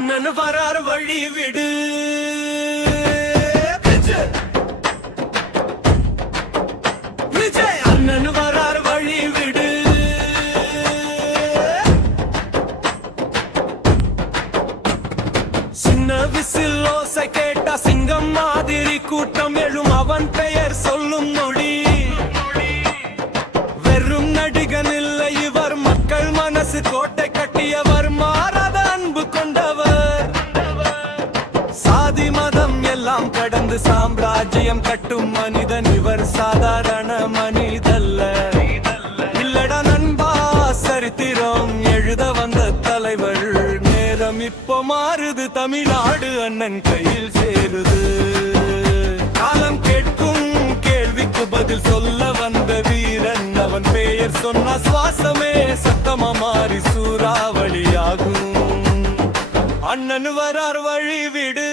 அண்ணன் வரார் வழி விடு. விஜய் அண்ணன் வரார் வழி விடு. சின்ன விசில் ஓசை கேட்டா சிங்கம் மாதிரி கூட்டம் எழும். அவன் பெயர் சொல்லும் நொடி. வெறும் நடிகன் இல்லை இவர், மக்கள் மனசு கோட்டை கட்டியவர், மாறாத அன்பு கொண்டவர். சாதி மதம் எல்லாம் கடந்து சாம்ராஜ்யம் கட்டும் மனிதன் இவர், சாதாரண மனிதல்ல. இல்லடா நண்பா, சரித்திரம் எழுத வந்த தலைவர். நேரம் இப்போ மாறுது, தமிழ்நாடு அண்ணன் கையில் சேருது. காலம் கேட்கும் கேள்விக்கு பதில் சொல்ல வந்த வீரன் அவன். பெயர் சொன்ன சுவாசமே சத்தமா மாறி சூறாவளியாகும். அண்ணன் வரார் வழி விடு.